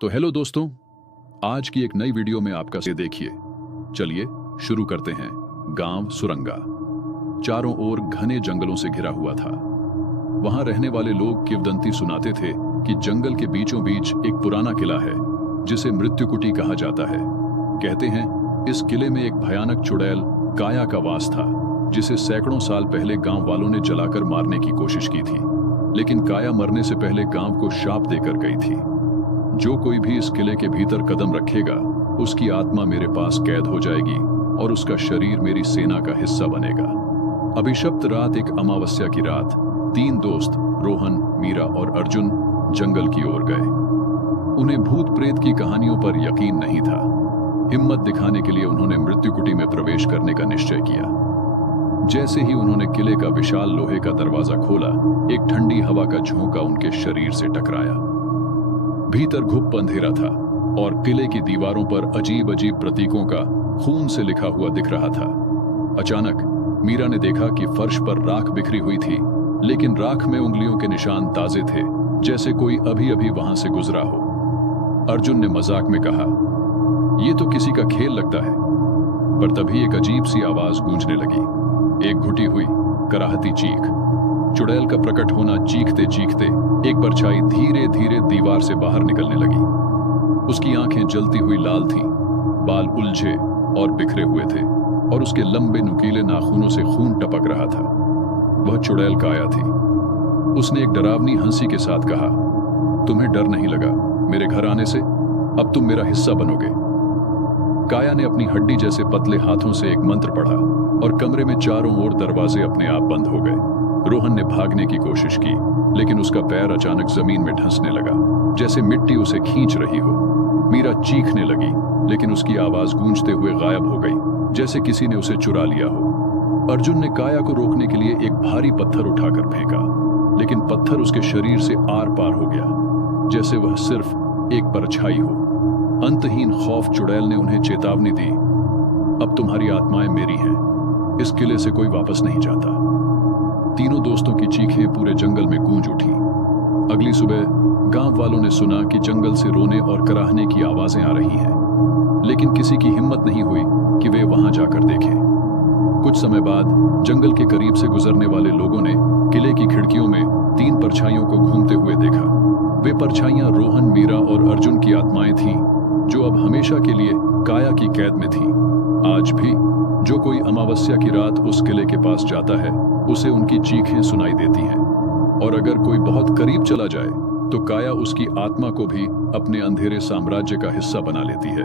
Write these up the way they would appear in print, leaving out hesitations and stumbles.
तो हेलो दोस्तों, आज की एक नई वीडियो में आपका से देखिए। चलिए शुरू करते हैं। गांव सुरंगा चारों ओर घने जंगलों से घिरा हुआ था। वहां रहने वाले लोग किंवदंती सुनाते थे कि जंगल के बीचों बीच एक पुराना किला है जिसे मृत्युकुटी कहा जाता है। कहते हैं इस किले में एक भयानक चुड़ैल काया का वास था, जिसे सैकड़ों साल पहले गांव वालों ने जलाकर मारने की कोशिश की थी, लेकिन काया मरने से पहले गांव को शाप देकर गई थी। जो कोई भी इस किले के भीतर कदम रखेगा, उसकी आत्मा मेरे पास कैद हो जाएगी और उसका शरीर मेरी सेना का हिस्सा बनेगा। अभिशप्त रात, एक अमावस्या की रात, 3 दोस्त रोहन, मीरा और अर्जुन जंगल की ओर गए। उन्हें भूत प्रेत की कहानियों पर यकीन नहीं था। हिम्मत दिखाने के लिए उन्होंने मृत्युकुटी में प्रवेश करने का निश्चय किया। जैसे ही उन्होंने किले का विशाल लोहे का दरवाजा खोला, एक ठंडी हवा का झोंका उनके शरीर से टकराया। भीतर घुप अंधेरा था और किले की दीवारों पर अजीब अजीब प्रतीकों का खून से लिखा हुआ दिख रहा था। अचानक मीरा ने देखा कि फर्श पर राख बिखरी हुई थी, लेकिन राख में उंगलियों के निशान ताजे थे, जैसे कोई अभी अभी वहां से गुजरा हो। अर्जुन ने मजाक में कहा, यह तो किसी का खेल लगता है। पर तभी एक अजीब सी आवाज गूंजने लगी, एक घुटी हुई कराहती चीख। चुड़ैल का प्रकट होना। चीखते चीखते एक परछाई धीरे धीरे दीवार से बाहर निकलने लगी। उसकी आंखें जलती हुई लाल थीं, बाल उलझे और बिखरे हुए थे और उसके लंबे नुकीले नाखूनों से खून टपक रहा था। वह चुड़ैल काया थी। उसने एक डरावनी हंसी के साथ कहा, तुम्हें डर नहीं लगा मेरे घर आने से? अब तुम मेरा हिस्सा बनोगे। काया ने अपनी हड्डी जैसे पतले हाथों से एक मंत्र पढ़ा और कमरे में चारों ओर दरवाजे अपने आप बंद हो गए। रोहन ने भागने की कोशिश की, लेकिन उसका पैर अचानक जमीन में धंसने लगा, जैसे मिट्टी उसे खींच रही हो। मीरा चीखने लगी, लेकिन उसकी आवाज गूंजते हुए गायब हो गई, जैसे किसी ने उसे चुरा लिया हो। अर्जुन ने काया को रोकने के लिए एक भारी पत्थर उठाकर फेंका, लेकिन पत्थर उसके शरीर से आर पार हो गया, जैसे वह सिर्फ एक परछाई हो। अंतहीन खौफ चुड़ैल ने उन्हें चेतावनी दी, अब तुम्हारी आत्माएं मेरी हैं, इस किले से कोई वापस नहीं जाता। तीनों दोस्तों की चीखें पूरे जंगल में गूंज उठी। अगली सुबह गांव वालों ने सुना कि जंगल से रोने और कराहने की आवाजें आ रही हैं, लेकिन किसी की हिम्मत नहीं हुई कि वे वहां जाकर देखें। कुछ समय बाद जंगल के करीब से गुजरने वाले लोगों ने किले की खिड़कियों में 3 परछाइयों को घूमते हुए देखा। वे परछाइयां रोहन, मीरा और अर्जुन की आत्माएं थीं, जो अब हमेशा के लिए काया की कैद में थीं। आज भी जो कोई अमावस्या की रात उस किले के पास जाता है, उसे उनकी चीखें सुनाई देती हैं, और अगर कोई बहुत करीब चला जाए तो काया उसकी आत्मा को भी अपने अंधेरे साम्राज्य का हिस्सा बना लेती है।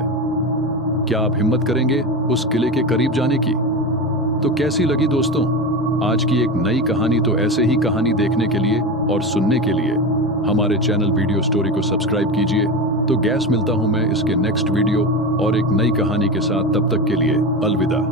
क्या आप हिम्मत करेंगे उस किले के करीब जाने की? तो कैसी लगी दोस्तों आज की एक नई कहानी? तो ऐसे ही कहानी देखने के लिए और सुनने के लिए हमारे चैनल वीडियो स्टोरी को सब्सक्राइब कीजिए। तो गैस मिलता हूं मैं इसके नेक्स्ट वीडियो और एक नई कहानी के साथ। तब तक के लिए अलविदा।